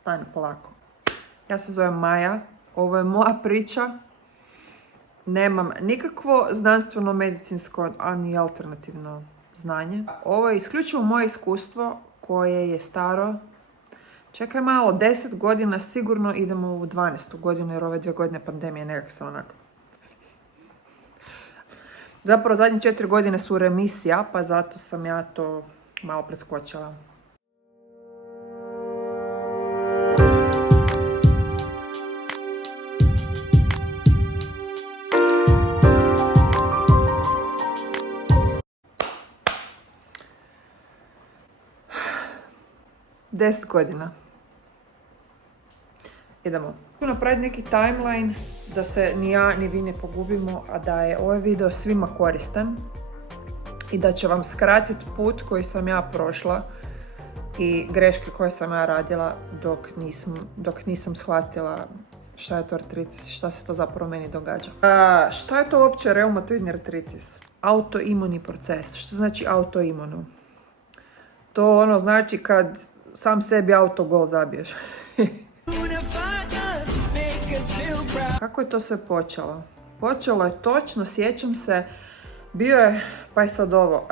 Stani polako. Ja se zovem Maja. Ovo je moja priča. Nemam nikakvo znanstveno, medicinsko, ani alternativno znanje. Ovo je isključivo moje iskustvo koje je staro. Čekaj malo, 10 godina sigurno, idemo u 12. godinu jer ove 2 godine pandemije nekak se onako. Zapravo zadnje 4 godine su remisija, pa zato sam ja to malo preskočila. Deset godina. Idemo. Ću napraviti neki timeline da se ni ja ni vi ne pogubimo, a da je ovaj video svima koristan i da će vam skratiti put koji sam ja prošla i greške koje sam ja radila dok nisam shvatila šta je to artritis, šta se to zapravo meni događa. Šta je to uopće reumatoidni artritis? Autoimuni proces. Što znači autoimunu? To ono znači kad sam sebi autogol zabiješ. Kako je to sve počelo? Počelo je točno, sjećam se, bio je, pa je sad ovo,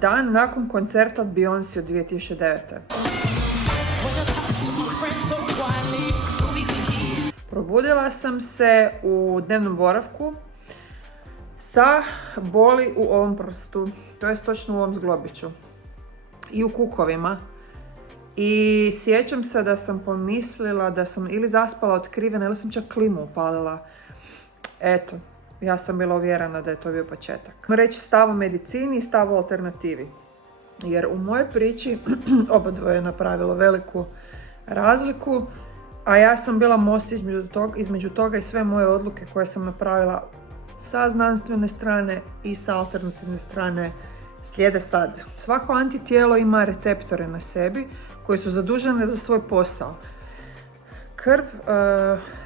dan nakon koncerta od Beyoncé od 2009. Probudila sam se u dnevnom boravku sa boli u ovom prstu, to je točno u ovom zglobiću i u kukovima. I sjećam se da sam pomislila da sam ili zaspala otkrivena ili sam čak klimu upalila. Eto, ja sam bila uvjerena da je to bio početak. Reći stav o medicini i stav o alternativi. Jer u mojoj priči obadvoje je napravilo veliku razliku, a ja sam bila most između toga i sve moje odluke koje sam napravila sa znanstvene strane i sa alternativne strane slijede sad. Svako antitijelo ima receptore na sebi koji su zadužene za svoj posao. Krv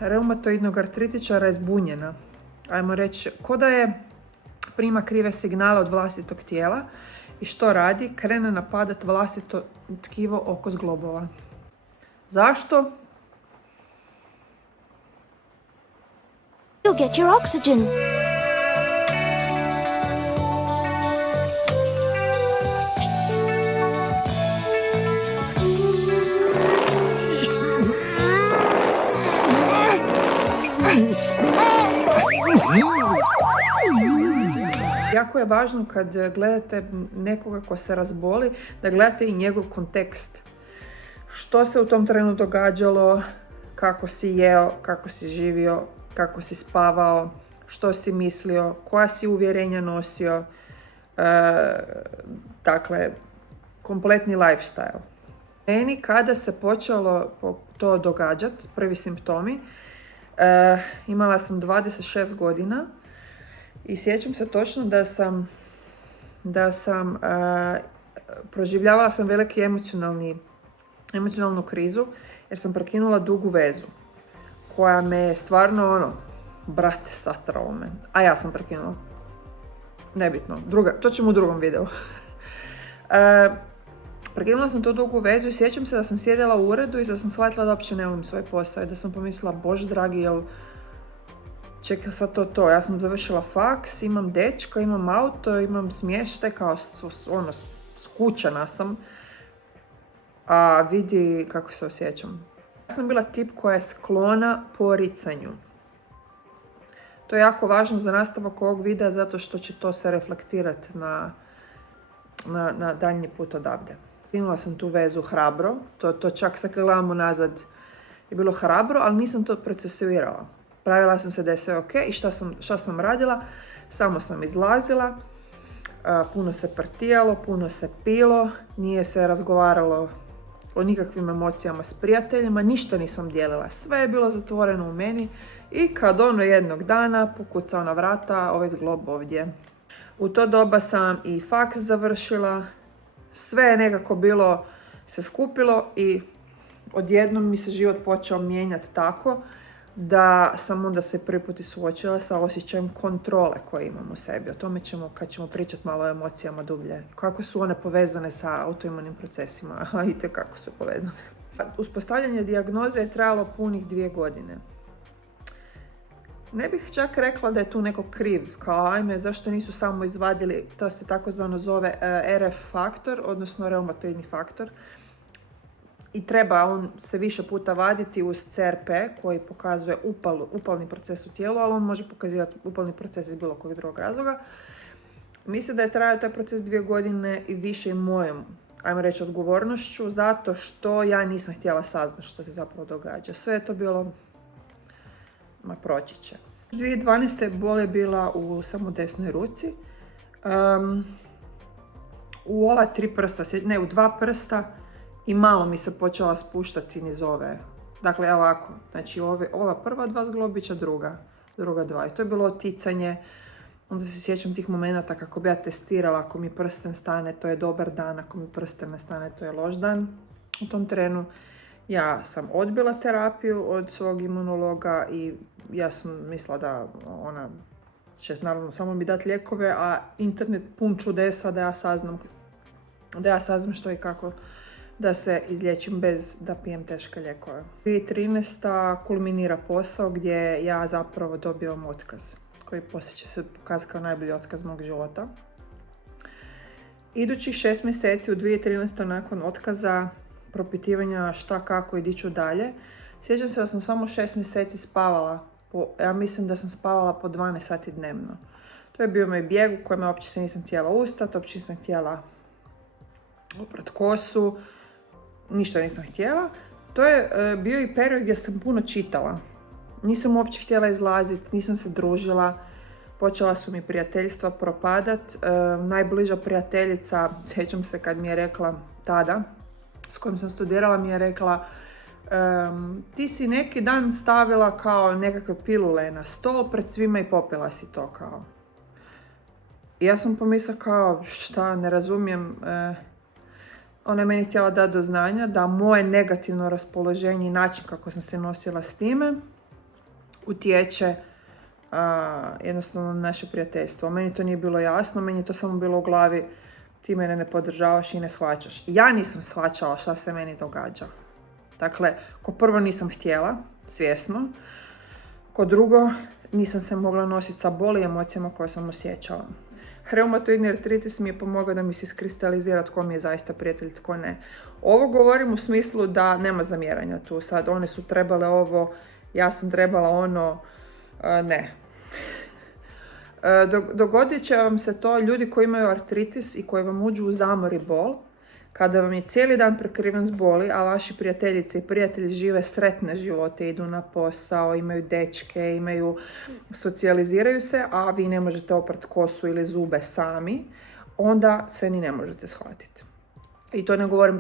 reumatoidnog artritičara je zbunjena. Ajmo reći, ko da je prima krive signale od vlastitog tijela i što radi? Krene napadati vlastito tkivo oko zglobova. Zašto? You'll get your oxygen. Jako je važno kad gledate nekoga ko se razboli, da gledate i njegov kontekst. Što se u tom trenu događalo, kako si jeo, kako si živio, kako si spavao, što si mislio, koja si uvjerenja nosio. Dakle, kompletni lifestyle. Meni kada se počelo to događati, prvi simptomi, imala sam 26 godina i sjećam se točno da sam proživljavala sam veliki emocionalnu krizu jer sam prekinula dugu vezu koja me je stvarno brate satralo me, a ja sam prekinula. Nebitno, to ćemo u drugom videu. Prekinula sam tu dugu vezu i sjećam se da sam sjedila u uredu i da sam shvatila da uopće ne volim svoj posao i da sam pomislila, Bože dragi, jel čekaj sad to. Ja sam završila faks, imam dečka, imam auto, imam smještaj, kao skučena sam. A vidi kako se osjećam. Ja sam bila tip koja je sklona poricanju. To je jako važno za nastavak ovog videa zato što će to se reflektirati na daljnji put odavde. Imala sam tu vezu hrabro, to čak sad kad gledamo nazad je bilo hrabro, ali nisam to procesuirala. Pravila sam se da je sve ok i šta sam radila? Samo sam izlazila, puno se partijalo, puno se pilo, nije se razgovaralo o nikakvim emocijama s prijateljima, ništa nisam dijelila, sve je bilo zatvoreno u meni i kad jednog dana pokucao na vrata ovaj zglob ovdje. U to doba sam i faks završila, sve je nekako bilo se skupilo i odjednom mi se život počeo mijenjati tako da sam onda se prvi put suočila sa osjećajem kontrole koje imam u sebi. O tome ćemo, kad ćemo pričati malo o emocijama dublje. Kako su one povezane sa autoimunim procesima? Itekako su povezane. Uspostavljanje dijagnoze je trajalo punih 2 godine. Ne bih čak rekla da je tu neko kriv, kao ajme zašto nisu samo izvadili, to se takozvano zove RF faktor, odnosno reumatoidni faktor. I treba on se više puta vaditi uz CRP koji pokazuje upalni proces u tijelu, ali on može pokazivati upalni proces iz bilo kojeg drugog razloga. Mislim da je trajao taj proces 2 godine i više i mojom, ajmo reći, odgovornošću, zato što ja nisam htjela saznati što se zapravo događa. Sve je to bilo, proći će. 2012. bol je bila u samo desnoj ruci. U ova 3 prsta, ne, u 2 prsta i malo mi se počela spuštati niz ove. Dakle, ovako, znači ova prva 2 zglobića, druga 2. I to je bilo oticanje. Onda se sjećam tih momenata kako bi ja testirala, ako mi prsten stane, to je dobar dan, ako mi prsten ne stane, to je loš dan. U tom trenu ja sam odbila terapiju od svog imunologa i ja sam mislila da ona će naravno samo mi dati lijekove, a internet pun čudesa da ja saznam što i kako da se izliječim bez da pijem teške lijekove. 2013. kulminira posao gdje ja zapravo dobivam otkaz, koji poslije će se pokazati kao najbolji otkaz mog života. Idućih 6 mjeseci u 2013. nakon otkaza, propitivanja šta, kako i di ću dalje, sjećam se da sam samo 6 mjeseci spavala, ja mislim da sam spavala po 12 sati dnevno. To je bio moj bijeg u kojem uopće se nisam htjela ustati, uopće nisam htjela oprat kosu, ništa nisam htjela. To je bio i period gdje sam puno čitala. Nisam uopće htjela izlaziti, nisam se družila, počela su mi prijateljstva propadat. Najbliža prijateljica, sjećam se kad mi je rekla tada, s kojom sam studirala, mi je rekla ti si neki dan stavila kao nekakve pilule na stol pred svima i popila si to kao. I ja sam pomislila kao šta, ne razumijem. Ona je meni htjela dati do znanja da moje negativno raspoloženje i način kako sam se nosila s time utječe jednostavno na naše prijateljstvo. Meni to nije bilo jasno, meni je to samo bilo u glavi, ti mene ne podržavaš i ne shvaćaš. Ja nisam shvaćala šta se meni događa. Dakle, ko prvo nisam htjela, svjesno. Ko drugo, nisam se mogla nositi sa boli i emocijama koje sam osjećala. Reumatoidni artritis mi je pomogao da mi se iskristalizira tko mi je zaista prijatelj, tko ne. Ovo govorim u smislu da nema zamjeranja tu. Sad, one su trebale ovo, ja sam trebala ono, ne. Dogodit će vam se to, ljudi koji imaju artritis i koji vam uđu u zamor i bol, kada vam je cijeli dan prekriven s boli, a vaši prijateljice i prijatelji žive sretne živote, idu na posao, imaju dečke, socijaliziraju se, a vi ne možete oprati kosu ili zube sami, onda se ni ne možete shvatiti. I to ne govorim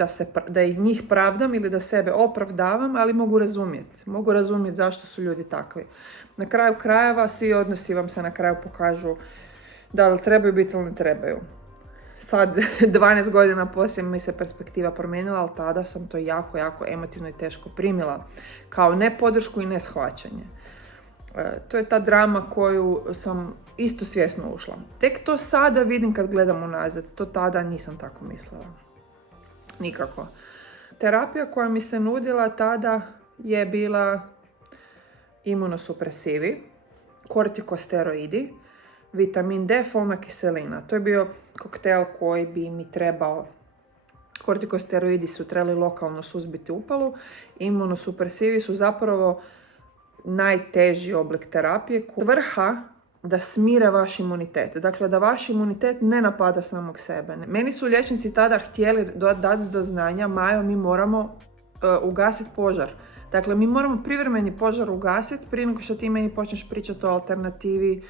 da ih njih pravdam ili da sebe opravdavam, ali mogu razumjeti. Mogu razumjeti zašto su ljudi takvi. Na kraju krajeva svi odnosi vam se na kraju pokažu da li trebaju biti ili ne trebaju. Sad, 12 godina poslije mi se perspektiva promijenila, ali tada sam to jako, jako emotivno i teško primila. Kao ne podršku i ne shvaćanje. To je ta drama koju sam isto svjesno ušla. Tek to sada vidim kad gledam unazad. To tada nisam tako mislila. Nikako. Terapija koja mi se nudila tada je bila imunosupresivi, kortikosteroidi, vitamin D, folna kiselina. To je bio koktel koji bi mi trebao. Kortikosteroidi su trebali lokalno suzbiti upalu. Imunosupresivi su zapravo najteži oblik terapije. Svrha da smire vaš imunitet. Dakle, da vaš imunitet ne napada samog sebe. Meni su liječnici tada htjeli dati do znanja, Majo, mi moramo ugasiti požar. Dakle, mi moramo privremeni požar ugasiti prije nego što ti meni počneš pričati o alternativi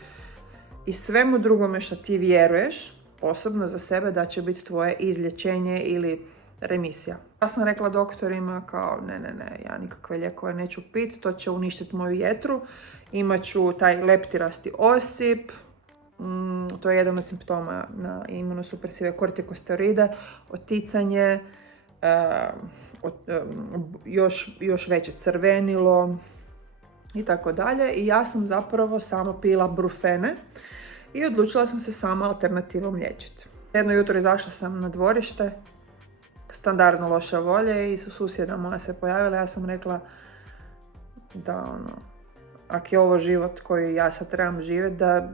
i svemu drugome što ti vjeruješ, osobno za sebe, da će biti tvoje izlječenje ili remisija. Ja sam rekla doktorima kao ne, ja nikakve lijekove neću piti, to će uništiti moju jetru, imat ću taj leptirasti osip, to je jedan od simptoma na imunosupresive kortikosteroide, oticanje, još veće crvenilo i tako dalje. I ja sam zapravo samo pila brufene i odlučila sam se sama alternativom liječiti. Jedno jutro izašla sam na dvorište, standardno loše volje i susjeda moja se pojavila. Ja sam rekla da ako je ovo život koji ja sad trebam živjeti, da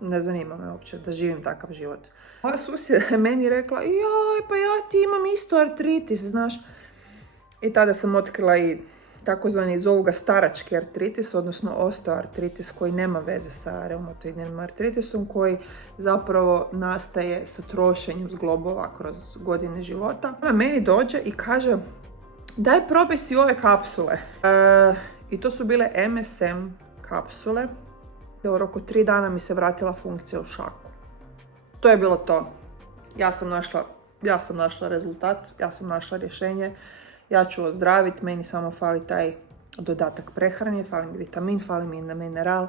ne zanima me uopće da živim takav život. Moja susjeda je meni rekla, joj, pa ja ti imam isto artritis, znaš. I tada sam otkrila i takozvani, zovu ga starački artritis, odnosno osteoartritis, koji nema veze sa reumatoidnim artritisom, koji zapravo nastaje sa trošenjem zglobova kroz godine života. Ona meni dođe i kaže, daj probaj si ove kapsule. I to su bile MSM kapsule. U roku 3 dana mi se vratila funkcija u šaku. To je bilo to. Ja sam našla rezultat, ja sam našla rješenje. Ja ću ozdraviti, meni samo fali taj dodatak prehrane, fali mi vitamin, fali mi mineral.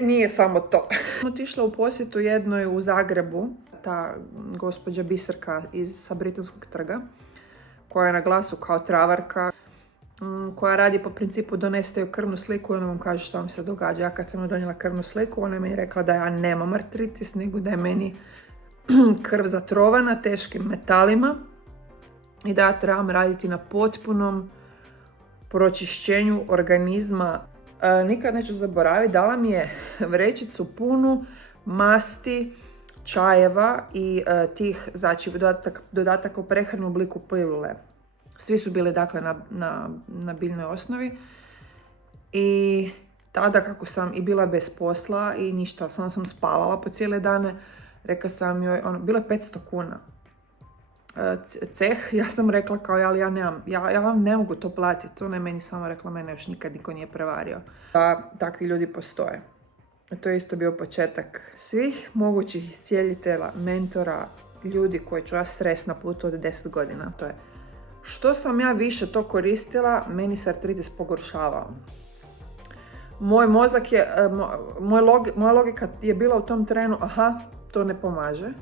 Nije samo to. Sam otišla u posjetu jednoj u Zagrebu, ta gospođa Biserka sa Britanskog trga, koja je na glasu kao travarka, koja radi po principu doneste joj krvnu sliku i ona vam kaže što vam se događa. Ja kad sam joj donijela krvnu sliku, ona je meni rekla da ja nemam artritis, nego da je meni krv zatrovana teškim metalima i da ja trebam raditi na potpunom pročišćenju organizma. Nikad neću zaboraviti, dala mi je vrećicu punu masti, čajeva i tih, znači, dodataka u prehrani u obliku pilule. Svi su bili, dakle, na biljnoj osnovi. I tada, kako sam i bila bez posla i ništa, samo sam spavala po cijele dane, rekla sam joj, bilo je 500 kuna. Ceh, ja sam rekla kao, ali ja vam ne mogu to platiti. Ona je meni samo rekla, mene još nikad niko nije prevario. Takvi ljudi postoje. To je isto bio početak svih mogućih iscijeljitelja, mentora, ljudi koji ću ja srest na putu od 10 godina. To je, što sam ja više to koristila, meni se artritis pogoršavao. Moj mozak je, moja logika je bila u tom trenu, aha, to ne pomaže.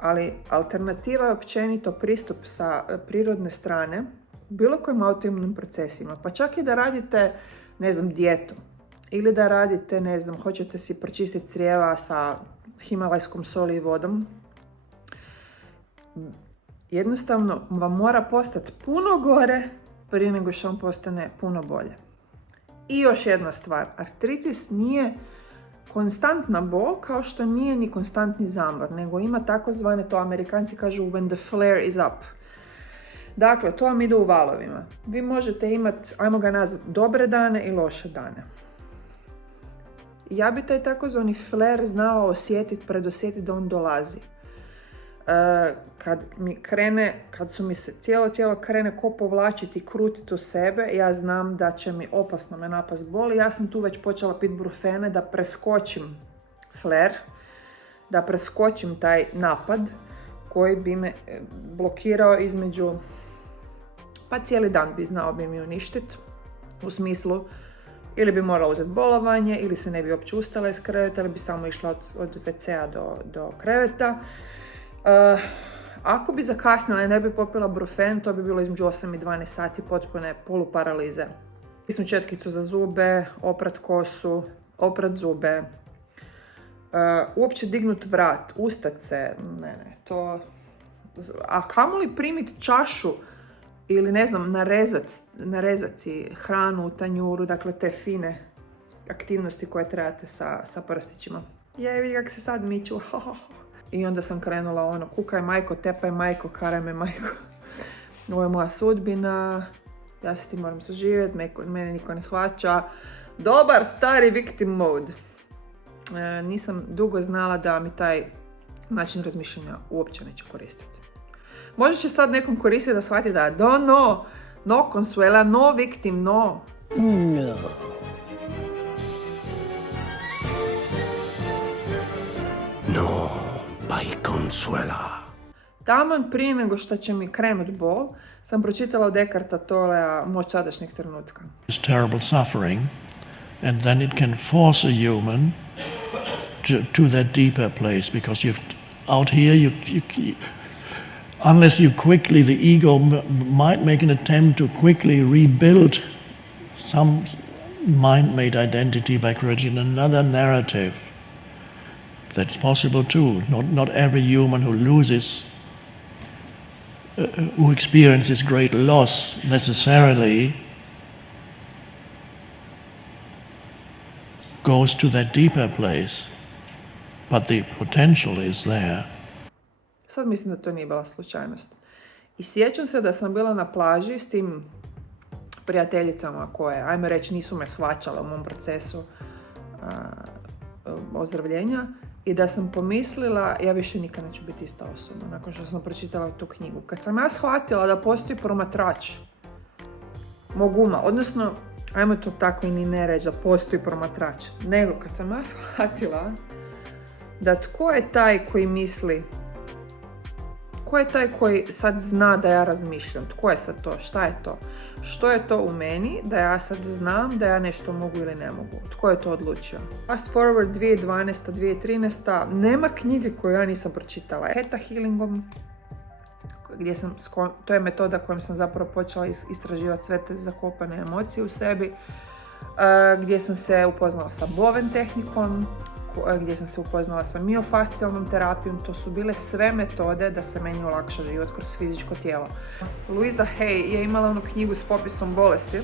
Ali alternativa je općenito pristup sa prirodne strane bilo kojim autoimunim procesima. Pa čak i da radite, ne znam, dijetu. Ili da radite, ne znam, hoćete si pročistiti crijeva sa himalajskom soli i vodom. Jednostavno vam mora postati puno gore prije nego što vam postane puno bolje. I još jedna stvar, artritis nije konstantna bol kao što nije ni konstantni zamor, nego ima takozvane, to Amerikanci kažu when the flare is up. Dakle, to vam ide u valovima. Vi možete imati, ajmo ga nazvati, dobre dane i loše dane. Ja bi taj takozvani flare znala predosjetiti da on dolazi. Kad su mi se cijelo tijelo krene ko povlačiti i krutiti u sebe, ja znam da će mi opasno me napast boli. Ja sam tu već počela pit brufene da preskočim flare, da preskočim taj napad koji bi me blokirao između, pa cijeli dan bi mi uništiti, u smislu ili bi morala uzeti bolovanje, ili se ne bi uopće ustala iz kreveta, ili bi samo išla od WC-a do kreveta. Ako bi zakasnila i ne bi popila brufen, to bi bilo između 8 i 12 sati potpune poluparalize. Isnu četkicu za zube, oprat kosu, oprat zube, uopće dignut vrat, ustat se, to... A kamoli primiti čašu ili, ne znam, narezati hranu u tanjuru, dakle te fine aktivnosti koje trebate sa prstićima. Vidi kako se sad miću. I onda sam krenula kukaj majko, tepaj majko, karaj me majko. Ovo je moja sudbina, ja se ti moram saživjeti, mene niko ne shvaća. Dobar stari victim mode. Nisam dugo znala da mi taj način razmišljanja uopće neće koristiti. Možda će sad nekom koristiti da shvati da no Consuela, no victim, no. No. No, by Consuela. Taman prije nego što će mi krenut bol, sam pročitala od Eckarta Tollea Moć sadašnjeg trenutka. It's terrible suffering, and then it can force a human to that deeper place, because out here unless you quickly, the ego might make an attempt to quickly rebuild some mind-made identity by creating another narrative. That's possible too. Not every human who loses, who experiences great loss necessarily goes to that deeper place, but the potential is there. Sad mislim da to nije bila slučajnost. I sjećam se da sam bila na plaži s tim prijateljicama koje, ajme reći, nisu me shvaćale u mom procesu ozdravljenja i da sam pomislila, ja više nikad neću biti ista osoba nakon što sam pročitala tu knjigu. Kad sam ja shvatila da postoji promatrač mog uma, odnosno, ajmo to tako i ni ne reći da postoji promatrač, nego kad sam ja shvatila da tko je taj koji misli, tko je taj koji sad zna da ja razmišljam, tko je sad to, šta je to, što je to u meni da ja sad znam da ja nešto mogu ili ne mogu, tko je to odlučio. Fast forward 2012. 2013. nema knjige koju ja nisam pročitala. Theta healingom, gdje sam, to je metoda kojom sam zapravo počela istraživati sve te zakopane emocije u sebi, gdje sam se upoznala sa Bowen tehnikom, gdje sam se upoznala sa miofascijalnom terapijom. To su bile sve metode da se meni olakša život kroz fizičko tijelo. Louisa Hay je imala onu knjigu s popisom bolesti.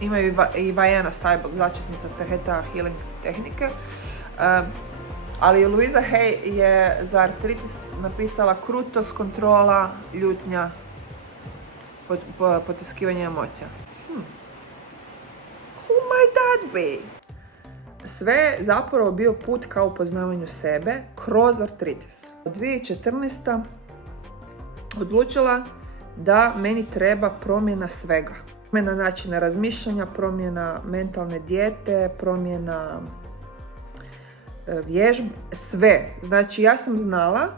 Imaju i Vajena Stajbel, začetnica Theta healing tehnike. Ali Louisa Hay je za artritis napisala krutost, kontrola, ljutnja, potiskivanje emocija. Who might that be? Sve je zapravo bio put ka upoznavanju sebe kroz artritis. Od 2014. odlučila da meni treba promjena svega. Promjena načina razmišljanja, promjena mentalne dijete, promjena vježbe, sve. Znači ja sam znala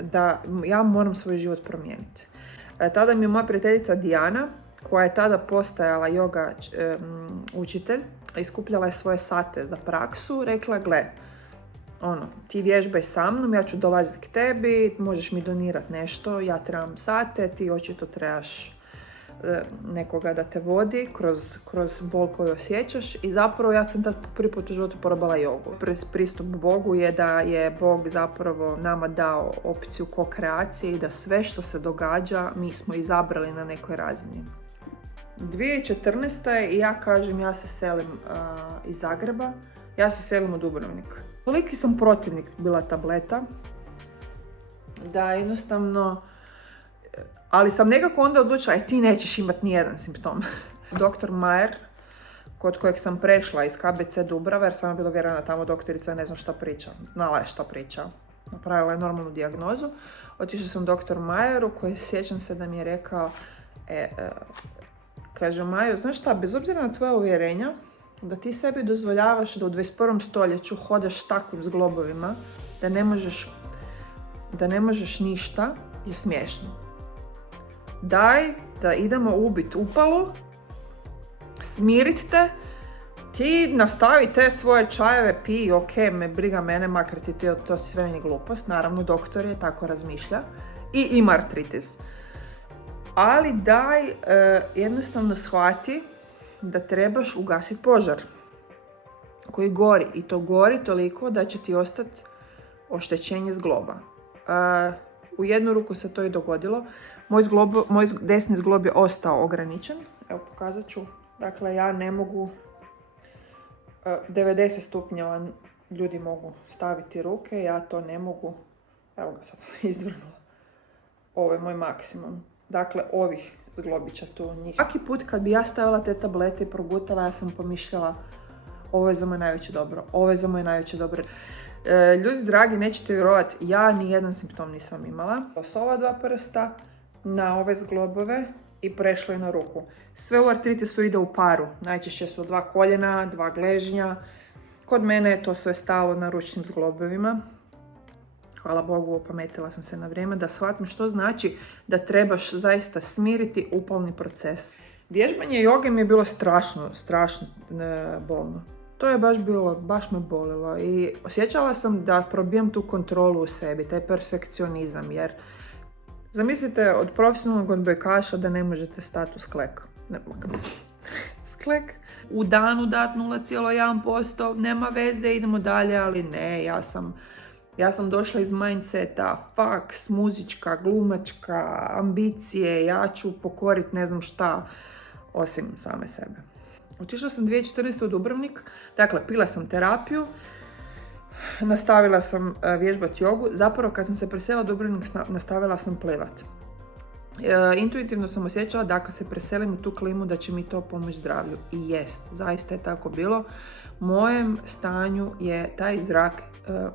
da ja moram svoj život promijeniti. Tada mi je moja prijateljica Dijana, koja je tada postajala yoga učitelj, iskupljala je svoje sate za praksu, rekla, gle, ti vježbaj sa mnom, ja ću dolaziti k tebi, možeš mi donirati nešto, ja trebam sate, ti očito trebaš nekoga da te vodi kroz bol koju osjećaš. I zapravo ja sam tad prvi put u životu probala jogu. Pristup Bogu je da je Bog zapravo nama dao opciju ko-kreacije i da sve što se događa mi smo izabrali na nekoj razini. 2014. i ja kažem, ja se selim iz Zagreba, ja se selim u Dubrovnik. Toliki sam protivnik bila tableta da jednostavno, ali sam nekako onda odlučila, ti nećeš imati nijedan simptom. Dr. Majer, kod kojeg sam prešla iz KBC Dubrava, jer sam bila vjerojatna tamo doktorica, ne znam šta priča, znala je šta priča. Napravila je normalnu dijagnozu. Otišla sam dr. Majeru, koji sjećam se da mi je rekao, kaže, Maju, znaš šta, bez obzira na tvoje uvjerenja, da ti sebi dozvoljavaš da u 21. stoljeću hodaš s takvim zglobovima, da ne možeš ništa, je smiješno. Daj da idemo ubiti upalu, smirit te, ti nastavi te svoje čajeve, pij, ok, me briga mene, makar ti to sve meni glupost, naravno doktor je tako razmišlja i ima artritis. Ali daj jednostavno shvati da trebaš ugasiti požar koji gori, i to gori toliko da će ti ostati oštećenje zgloba. U jednu ruku se to i dogodilo. Moj desni zglob je ostao ograničen. Evo, pokazat ću. Dakle, ja ne mogu 90 stupnjeva ljudi mogu staviti ruke, ja to ne mogu. Evo ga, sad sam izvrnula. Ovo je moj maksimum. Dakle, ovih zglobića tu njih. Svaki put kad bi ja stavila te tablete i progutala, ja sam pomišljala, ovo je za moje najveće dobro, ovo je za moje najveće dobro. Ljudi dragi, nećete vjerovati, ja ni jedan simptom nisam imala. S ova dva prsta na ove zglobove i prešlo je na ruku. Sve u artritisu ide u paru. Najčešće su 2 koljena, 2 gležnja. Kod mene je to sve stalo na ručnim zglobovima. Hvala Bogu, opametila sam se na vrijeme da shvatim što znači da trebaš zaista smiriti upalni proces. Vježbanje joge mi je bilo strašno bolno. To je baš me bolilo i osjećala sam da probijam tu kontrolu u sebi, taj perfekcionizam, jer zamislite od profesionalnog odbojkaša da ne možete stati u sklek. Sklek. u danu dat 0,1%, nema veze, idemo dalje, ali ne, ja sam došla iz mindseta, faks, muzička, glumačka, ambicije, ja ću pokorit ne znam šta, osim same sebe. Otišla sam 2014. u Dubrovnik, dakle, pila sam terapiju, nastavila sam vježbati jogu, zapravo kad sam se preselila u Dubrovnik, nastavila sam plivat. Intuitivno sam osjećala da ako se preselim u tu klimu da će mi to pomoći zdravlju. I jest, zaista je tako bilo. Mojem stanju je taj zrak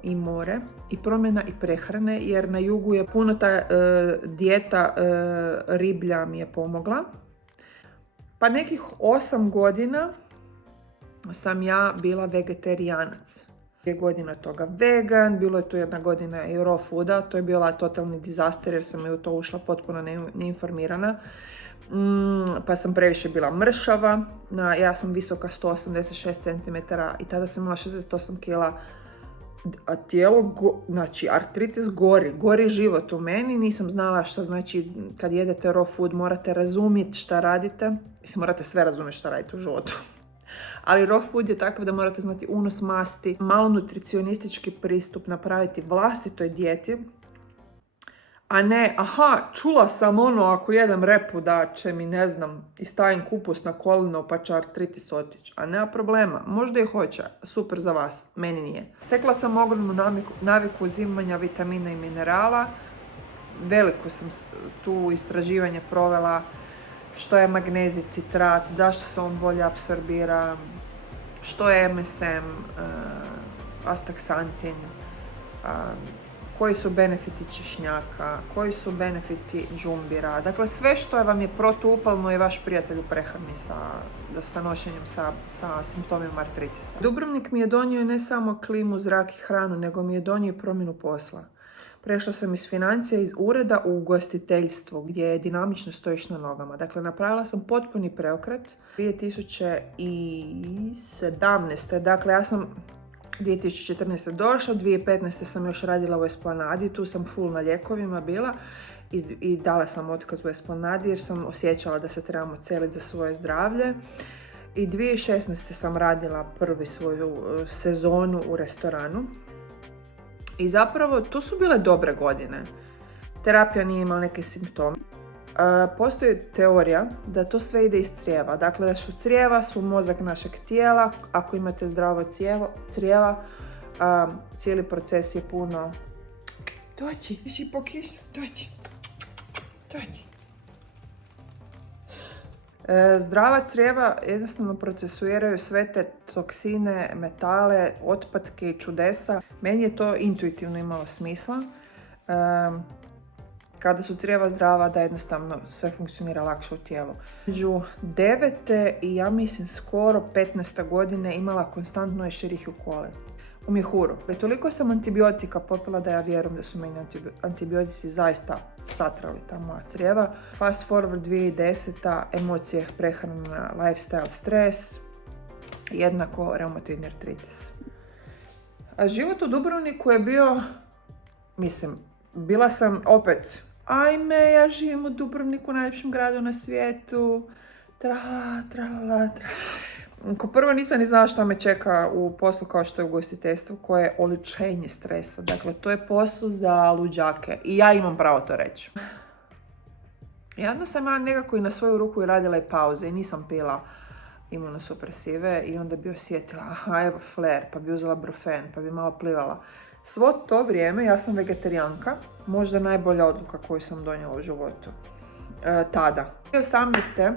i more i promjena i prehrane, jer na jugu je puno ta dijeta riblja mi je pomogla. Pa nekih 8 godina sam ja bila vegetarijanac. 2 godine toga vegan, bilo je tu 1 godina i raw fooda, to je bila totalni disaster jer sam u to ušla potpuno neinformirana. Pa sam previše bila mršava, ja sam visoka 186 cm i tada sam imala 68 kg, a tijelo, znači artritis gori život u meni, nisam znala šta znači kad jedete raw food, morate razumjeti šta radite, mislim morate sve razumjeti šta radite u životu. Ali raw food je takav da morate znati unos masti, malo nutricionistički pristup napraviti vlastitoj dijeti, a ne, čula sam ako jedem repu da će mi, ne znam, i stavim kupus na kolino pa će artritis otići. A nema problema, možda i hoće, super za vas, meni nije. Stekla sam ogromnu naviku uzimanja vitamina i minerala, veliko sam tu istraživanje provela, što je magnezij citrat, zašto se on bolje apsorbira, što je MSM, astaksantin, koji su benefiti češnjaka, koji su benefiti džumbira. Dakle, sve što vam je protuupalno je vaš prijatelj u prehrani sa nošenjem sa simptomima artritisa. Dubrovnik mi je donio ne samo klimu, zrak i hranu, nego mi je donio i promjenu posla. Prešla sam iz financija, iz ureda u ugostiteljstvo gdje dinamično stojiš na nogama. Dakle, napravila sam potpuni preokret 2017. Dakle, ja sam 2014. došla, 2015. sam još radila u Esplanadi, tu sam full na lijekovima bila i dala sam otkaz u Esplanadi jer sam osjećala da se trebamo celiti za svoje zdravlje. I 2016. sam radila prvi svoju sezonu u restoranu. I zapravo, to su bile dobre godine. Terapija nije imala neke simptome. Postoji teorija da to sve ide iz crijeva. Dakle, da su crijeva, su mozak našeg tijela. Ako imate zdravo crijeva, cijeli proces je puno... Doći, viši po kisu, doći. Zdrava crijeva jednostavno procesuiraju sve te toksine, metale, otpadke i čudesa. Meni je to intuitivno imalo smisla. Kada su crijeva zdrava, da jednostavno sve funkcionira lakše u tijelu. Među 9. i ja mislim skoro 15. godine imala konstantno Escherichia coli u mjehuru. Toliko sam antibiotika popila da ja vjerujem da su meni antibiotici zaista satrali ta moja crijeva. Fast forward 2010. Emocije, prehrana, lifestyle, stres, jednako reumatoidni artritis. A život u Dubrovniku je bio, bila sam opet, ja živim u Dubrovniku, najljepšem gradu na svijetu, tralala. Ko prvo nisam ni znala šta me čeka u poslu kao što je ugostiteljstvo, koje je oličenje stresa. Dakle, to je posao za luđake i ja imam pravo to reći. Jedno sam ja nekako i na svoju ruku i radila i pauze i nisam pila imunosupresive i onda bi osjetila, evo flair, pa bi uzela brufen, pa bi malo plivala. Svo to vrijeme ja sam vegetarijanka, možda najbolja odluka koju sam donijela u životu. Tada. 2018.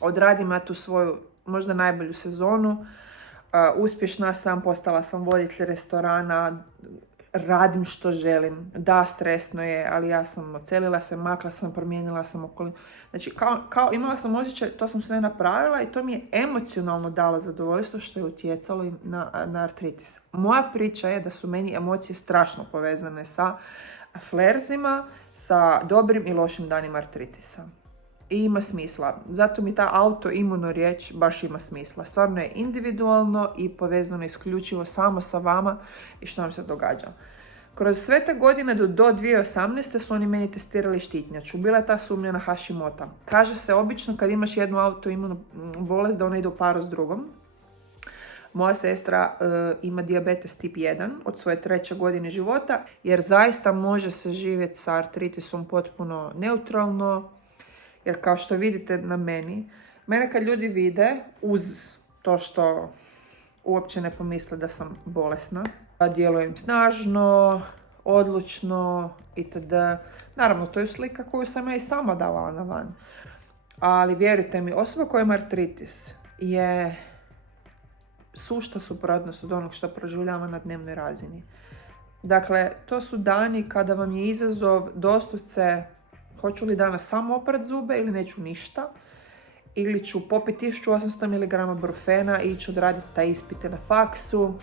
odradim ja tu svoju možda najbolju sezonu. Uspješna sam, postala sam voditelj restorana, radim što želim. Da, stresno je, ali ja sam ocelila se, makla sam, promijenila sam okolinu. Znači, kao imala sam osjećaj, to sam sve napravila i to mi je emocionalno dalo zadovoljstvo što je utjecalo na artritis. Moja priča je da su meni emocije strašno povezane sa flerzima, sa dobrim i lošim danima artritisa. I ima smisla. Zato mi ta autoimuno riječ baš ima smisla. Stvarno je individualno i povezano isključivo samo sa vama i što vam se događa. Kroz sve te godine do 2018. su oni meni testirali štitnjaču. Bila je ta sumnja na Hashimota. Kaže se obično kad imaš jednu autoimunu bolest da ona ide u paru s drugom. Moja sestra ima dijabetes tip 1 od svoje 3. godine života, jer zaista može se živjeti sa artritisom potpuno neutralno, jer kao što vidite na mene kad ljudi vide, uz to što uopće ne pomisle da sam bolesna, djelujem snažno, odlučno itd. Naravno, to je slika koju sam ja i sama davala na van. Ali vjerujte mi, osoba koja ima artritis je sušta suprotnost od onog što proživljava na dnevnoj razini. Dakle, to su dani kada vam je izazov doslovce hoću li danas samo oprat zube ili neću ništa, ili ću popiti 1800 mg brufena i ići odraditi taj ispite na faksu,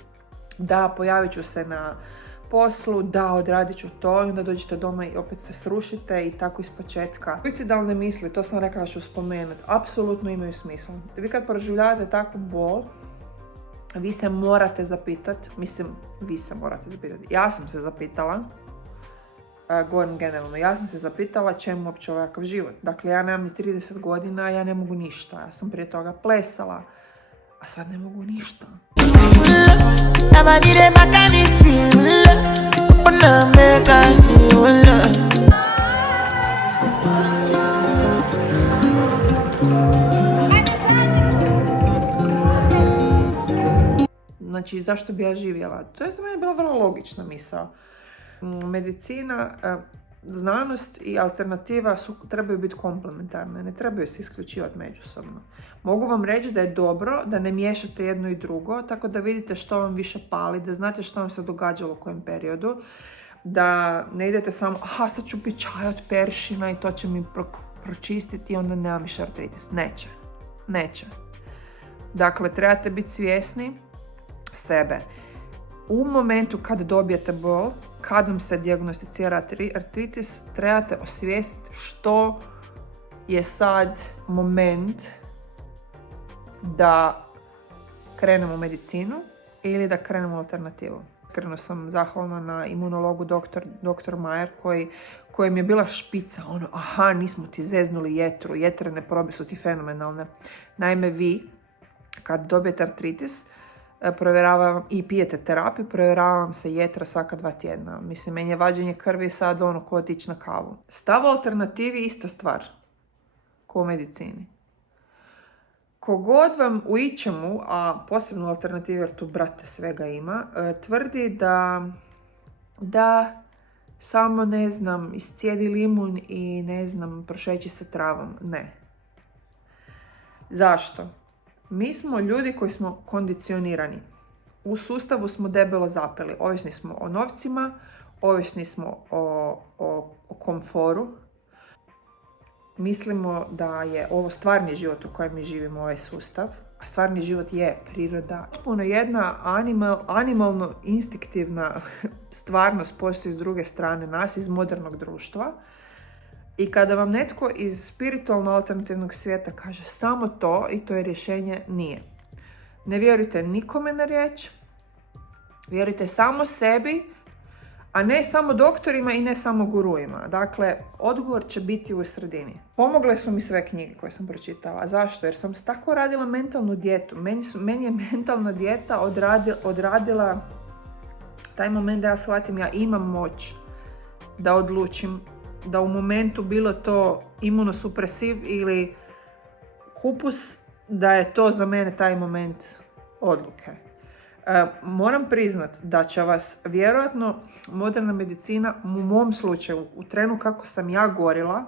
da pojavit ću se na poslu, da odradit ću to i onda dođete doma i opet se srušite i tako ispočetka. Suicidalne misli, to sam rekla da ću spomenuti, apsolutno imaju smisla. Vi kad proživljavate takvu bol, vi se morate zapitati, ja sam se zapitala, govorim generalno, ja sam se zapitala čemu uopće ovakav život. Dakle, ja nemam ni 30 godina, ja ne mogu ništa. Ja sam prije toga plesala, a sad ne mogu ništa. Znači, zašto bi ja živjela? To je za mene bila vrlo logična misao. Medicina, znanost i alternativa trebaju biti komplementarne, ne trebaju se isključivati međusobno. Mogu vam reći da je dobro da ne miješate jedno i drugo, tako da vidite što vam više pali, da znate što vam se događalo u kojem periodu, da ne idete samo, sad ću piti čaj od peršina i to će mi pročistiti i onda nemam više artritis. Neće. Dakle, trebate biti svjesni sebe. U momentu kad dobijete bol, kad vam se dijagnosticira artritis, trebate osvijestiti što je sad moment da krenemo u medicinu ili da krenemo u alternativu. Iskreno sam zahvalna na imunologu dr. Majer kojem je bila špica. Nismo ti zeznuli jetru, jetrene probe su ti fenomenalne. Naime, vi kad dobijete artritis, provjeravam i pijete terapiju, provjeravam se jetra svaka 2 tjedna. Mislim, meni je vađenje krvi sad ko otići na kavu. Stav u alternativi ista stvar, ko u medicini. Kogod vam u ičemu, a posebno u alternativi, jer tu brate svega ima, tvrdi da samo, iscijedi limun i prošeći se travom. Ne. Zašto? Mi smo ljudi koji smo kondicionirani. U sustavu smo debelo zapeli. Ovisni smo o novcima, ovisni smo o komforu. Mislimo da je ovo stvarni život u kojem mi živimo, ovaj sustav. A stvarni život je priroda. Puno jedna animalno instinktivna stvarnost postoji s druge strane nas, iz modernog društva. I kada vam netko iz spiritualno alternativnog svijeta kaže samo to i to je rješenje, nije. Ne vjerujte nikome na riječ, vjerujte samo sebi, a ne samo doktorima i ne samo guruima. Dakle, odgovor će biti u sredini. Pomogle su mi sve knjige koje sam pročitala. Zašto? Jer sam tako radila mentalnu dijetu. Meni je mentalna dijeta odradila taj moment da ja shvatim, ja imam moć da odlučim da u momentu, bilo to imunosupresiv ili kupus, da je to za mene taj moment odluke. Moram priznat da će vas vjerojatno moderna medicina, u mom slučaju, u trenu kako sam ja gorila,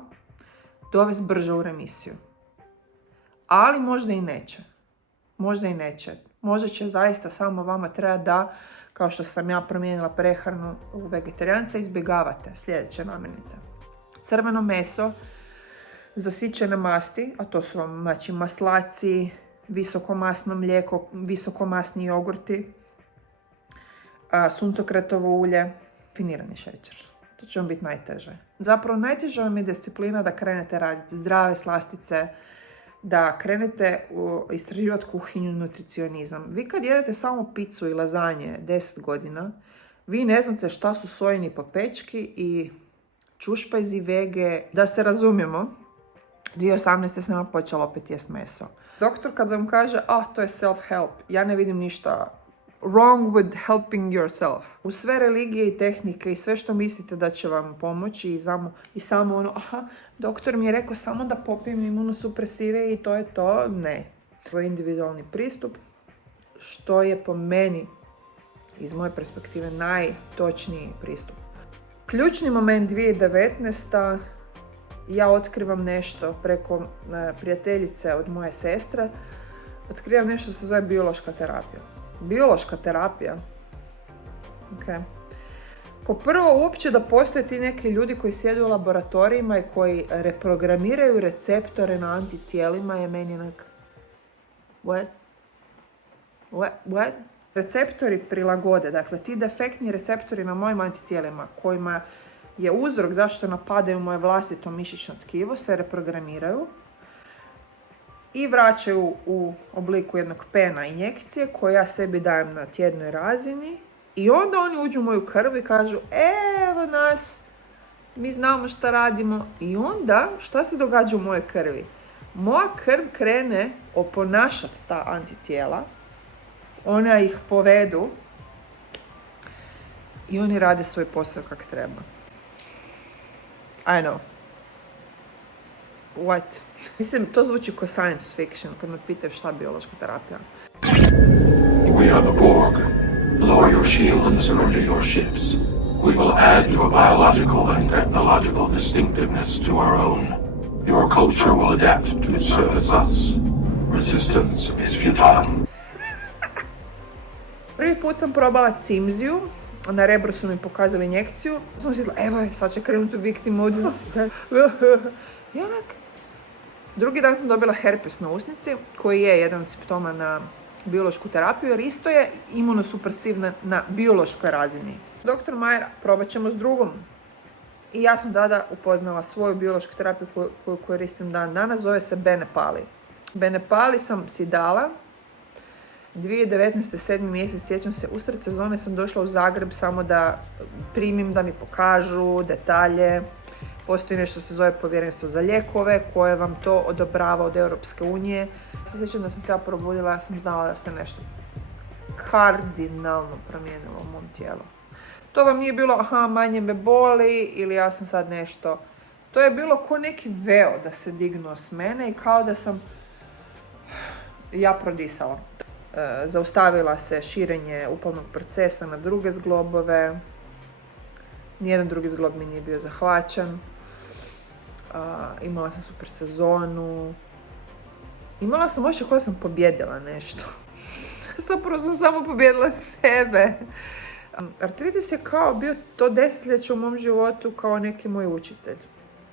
dovesti brže u remisiju. Ali možda i neće. Možda će zaista samo vama treba da, kao što sam ja promijenila prehranu u vegetarijanca, izbjegavate sljedeće namirnice. Crveno meso, zasićene masti, a to su vam maslaci, visokomasno mlijeko, visokomasni jogurti, suncokretovo ulje, finirani šećer. To će vam biti najteže. Zapravo najteža vam je disciplina da krenete raditi zdrave slastice, da krenete istraživati kuhinju, nutricionizam. Vi kad jedete samo picu i lazanje 10 godina, Vi ne znate šta su sojini papečki i čušpajzi vege. Da se razumijemo, 2018. sam počela opet jest meso. Doktor kad vam kaže, to je self-help, ja ne vidim ništa wrong with helping yourself. U sve religije i tehnike i sve što mislite da će vam pomoći i samo ono, doktor mi je rekao samo da popijem imunosupresive i to je to. Ne. To je individualni pristup, što je po meni, iz moje perspektive, najtočniji pristup. Ključni moment 2019. Ja otkrivam nešto preko prijateljice od moje sestre. Otkrivam nešto što se zove biološka terapija. Biološka terapija. Okay. Ko prvo uopće da postoje ti neki ljudi koji sjede u laboratorijima i koji reprogramiraju receptore na antitijelima je meni onak... What? Receptori prilagode, dakle ti defektni receptori na mojim antitijelima kojima je uzrok zašto napadaju moje vlastito mišićno tkivo se reprogramiraju i vraćaju u obliku jednog pena injekcije koju ja sebi dajem na tjednoj razini i onda oni uđu u moju krv i kažu evo nas, mi znamo šta radimo i onda šta se događa u mojoj krvi? Moja krv krene oponašati ta antitijela, ona ih povedu i oni rade svoj posao kak treba. I know. What? Mislim, to zvuči ko science fiction kad me pitaju šta je biološka terapija. We are the Borg. Lower your shields and surrender your ships. We will add your biological and technological distinctiveness to our own. Your culture will adapt to service us. Resistance is futile. Prvi put sam probala cimziju. Na rebru su mi pokazali injekciju. Sam mislila, evo je, sad će krenuti u victim audience. I onak. Drugi dan sam dobila herpes na usnici, koji je jedan od simptoma na biološku terapiju, jer isto je imunosupresivna na biološkoj razini. Dr. Majer, probat ćemo s drugom. I ja sam tada upoznala svoju biološku terapiju koju koristim dan danas, zove se Benepali. Benepali sam si dala 2019. 7. mjesec, sjećam se, usred sezone sam došla u Zagreb samo da primim, da mi pokažu detalje. Postoji nešto se zove povjerenstvo za lijekove koje vam to odobrava od Europske unije. Se sjećam da sam se ja probudila, ja sam znala da se nešto kardinalno promijenilo u mom tijelu. To vam nije bilo, manje me boli ili ja sam sad nešto. To je bilo ko neki veo da se dignuo s mene i kao da sam ja prodisala. Zaustavila se širenje upalnog procesa na druge zglobove. Nijedan drugi zglob mi nije bio zahvaćen. Imala sam super sezonu. Imala sam osjećaj koja sam pobjedila nešto. Zapravo sam samo pobjedila sebe. Artritis je kao bio to desetljeće u mom životu kao neki moj učitelj.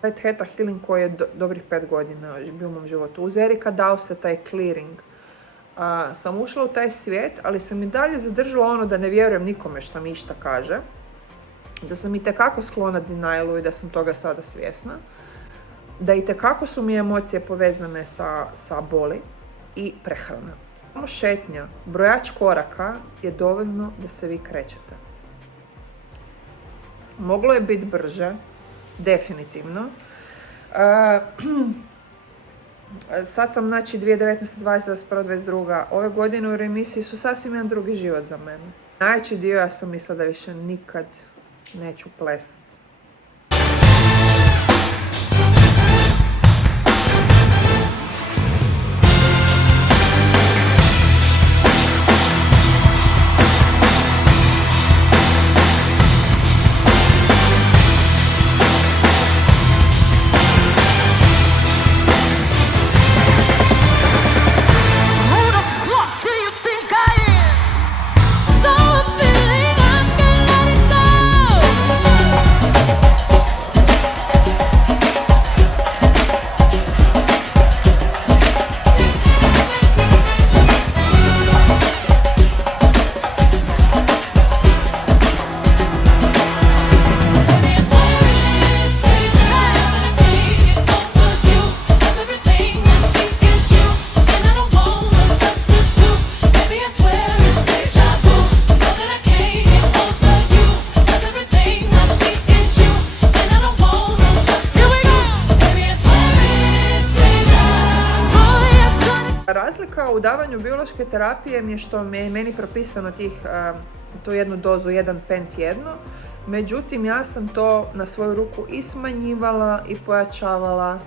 Taj Theta Healing koji je dobrih 5 godina bio u mom životu. Uz Erika Dause taj clearing. Sam ušla u taj svijet, ali sam i dalje zadržala ono da ne vjerujem nikome što mi išta kaže. Da sam itekako sklona denialu i da sam toga sada svjesna. Da itekako su mi emocije povezane sa boli i prehrana. Samo šetnja, brojač koraka je dovoljno da se vi krećete. Moglo je biti brže, definitivno. Sad sam, znači, 2019, 20, 21, 22. Ove godine u remisiji su sasvim jedan drugi život za mene. Najveći dio ja sam mislila da više nikad neću plesati. So I'm feeling I can let it go. Iznimka u davanju biološke terapije mi je što je meni propisano tu jednu dozu, 1 pen tjedno. Međutim, ja sam to na svoju ruku i smanjivala i pojačavala.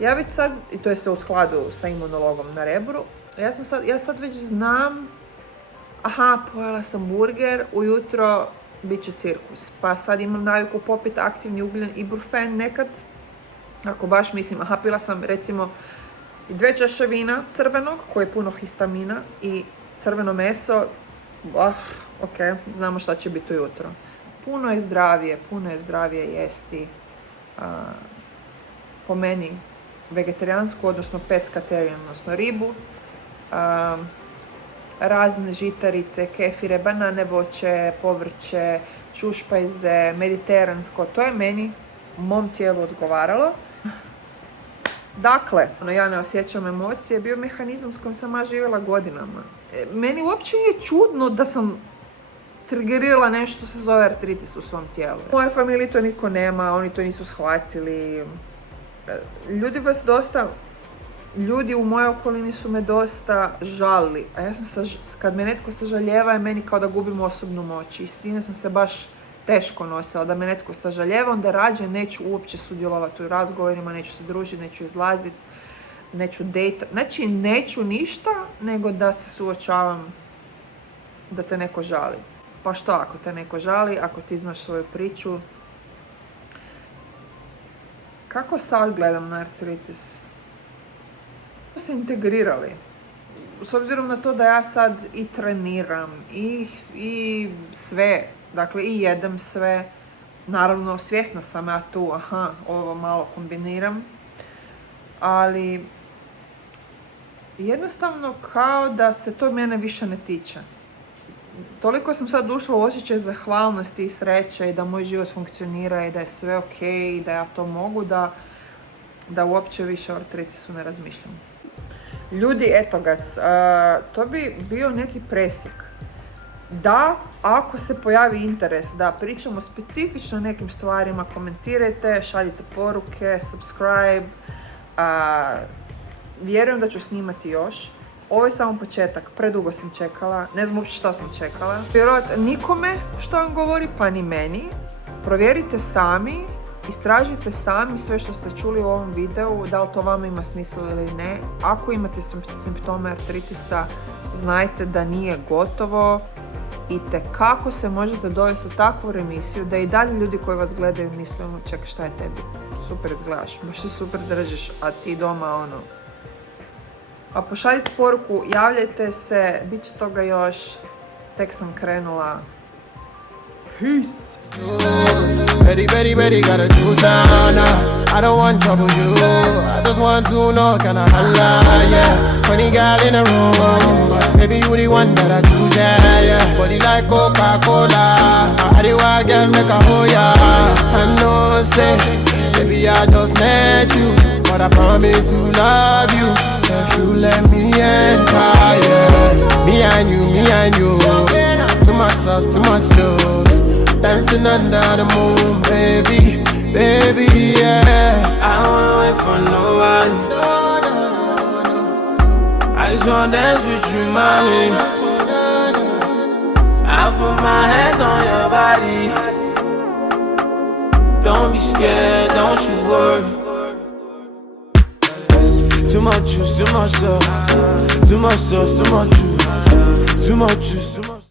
Ja već sad, i to je sve u skladu sa imunologom na Rebru, ja sad već znam, pojela sam burger, ujutro bit će cirkus. Pa sad imam naviku popiti aktivni ugljen ibuprofen nekad. Ako baš mislim, pila sam recimo 2 čaše vina crvenog, koje je puno histamina, i crveno meso, ok, znamo šta će biti ujutro. Puno je zdravije jesti, po meni, vegetarijansku, odnosno pescatarian, odnosno ribu, razne žitarice, kefire, banane, voće, povrće, čušpajze, mediteransko. To je meni, u mom tijelu odgovaralo. Dakle, ja ne osjećam emocije, bio mehanizam s kojim sam ja živjela godinama. Meni uopće nije čudno da sam triggerirala nešto se zove artritis u svom tijelu. U mojoj familiji to niko nema, oni to nisu shvatili. Ljudi u mojoj okolini su me dosta žalili, a ja sam kad me netko sažaljeva je meni kao da gubim osobnu moć, i s time sam se baš teško nosila, da me netko sažaljeva, onda rađe neću uopće sudjelovati u razgovorima, neću se družiti, neću izlaziti, neću dejtati, znači neću ništa nego da se suočavam da te neko žali. Pa što ako te neko žali, ako ti znaš svoju priču? Kako sad gledam na artritis? Se integrirali. S obzirom na to da ja sad i treniram i sve, dakle i jedem sve, naravno svjesna sam ja tu, ovo malo kombiniram, ali jednostavno kao da se to mene više ne tiče. Toliko sam sad ušla u osjećaj zahvalnosti i sreće i da moj život funkcionira i da je sve ok i da ja to mogu, da uopće više o artritisu ne razmišljam. Ljudi, eto gac, to bi bio neki presjek. Da, ako se pojavi interes da pričamo specifično o nekim stvarima, komentirajte, šaljite poruke, subscribe. Vjerujem da ću snimati još. Ovo je samo početak, predugo sam čekala, ne znam uopće šta sam čekala. Vjerojatno nikome što vam govori, pa ni meni. Provjerite sami, istražite sami sve što ste čuli u ovom videu, da li to vama ima smisla ili ne. Ako imate simptome artritisa, znajte da nije gotovo i tekako se možete dovesti u takvu remisiju da i dalje ljudi koji vas gledaju misle, čekaj, šta je tebi? Super izgledaš, baš se super držiš, a ti doma A pošaljite poruku, javljajte se, bit će toga još, tek sam krenula. Peace! Very, gotta do now. I don't want trouble, you. I just want to know, can I holla, yeah. Funny girl in the room, but maybe you the one that I choose, yeah. Body like Coca-Cola, I the wild girl make a hoe, yeah. I know, say, baby, I just met you, but I promise to love you if you let me enter, yeah. Me and you, too much sauce, too much juice. Dancing under the moon, baby, yeah. I don't wanna wait for nobody. I just wanna dance with you, mommy. I put my hands on your body. Don't be scared, don't you worry. Too much juice, too much sauce, too much sauce, too much juice, too much juice, too much.